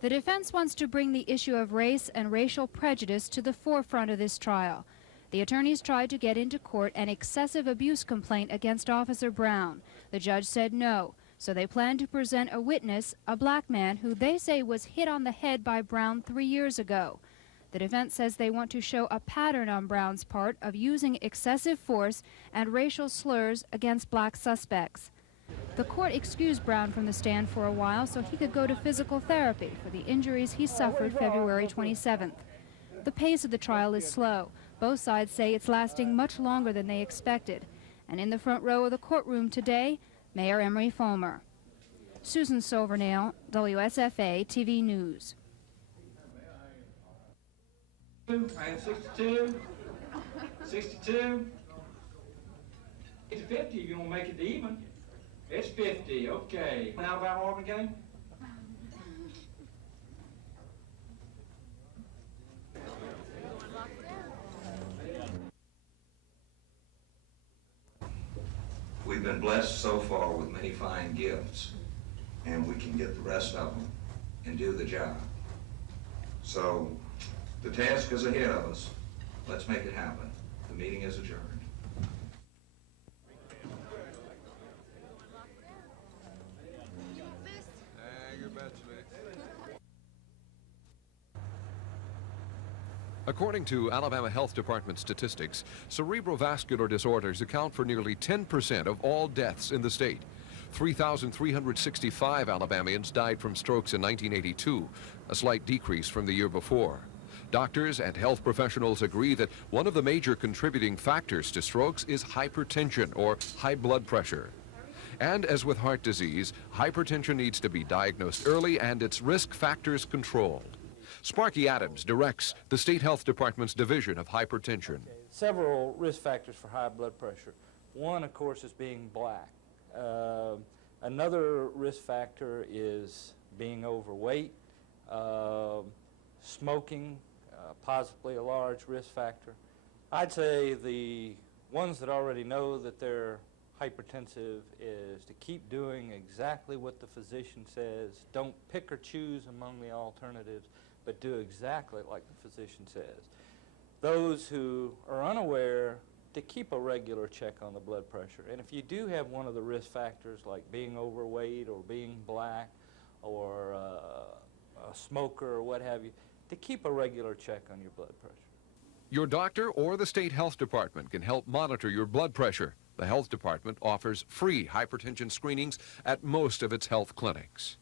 The defense wants to bring the issue of race and racial prejudice to the forefront of this trial. The attorneys tried to get into court an excessive abuse complaint against Officer Brown. The judge said no, so they plan to present a witness, a black man who they say was hit on the head by Brown 3 years ago. The defense says they want to show a pattern on Brown's part of using excessive force and racial slurs against black suspects. The court excused Brown from the stand for a while so he could go to physical therapy for the injuries he suffered February 27th. The pace of the trial is slow. Both sides say it's lasting much longer than they expected. And in the front row of the courtroom today, Mayor Emery Fulmer. Susan Silvernail, WSFA TV News. I have 62, 62. It's 50 if you want to make it even. It's 50, okay. Alabama-Auburn game? We've been blessed so far with many fine gifts, and we can get the rest of them and do the job. So, the task is ahead of us. Let's make it happen. The meeting is adjourned. According to Alabama Health Department statistics, cerebrovascular disorders account for nearly 10% of all deaths in the state. 3,365 Alabamians died from strokes in 1982, a slight decrease from the year before. Doctors and health professionals agree that one of the major contributing factors to strokes is hypertension or high blood pressure. And as with heart disease, hypertension needs to be diagnosed early and its risk factors controlled. Sparky Adams directs the State Health Department's Division of Hypertension. Several risk factors for high blood pressure. One, of course, is being black. Another risk factor is being overweight, smoking, possibly a large risk factor. I'd say the ones that already know that they're hypertensive is to keep doing exactly what the physician says. Don't pick or choose among the alternatives, but do exactly like the physician says. Those who are unaware to keep a regular check on the blood pressure. And if you do have one of the risk factors like being overweight or being black or a smoker or what have you, to keep a regular check on your blood pressure. Your doctor or the state health department can help monitor your blood pressure. The health department offers free hypertension screenings at most of its health clinics.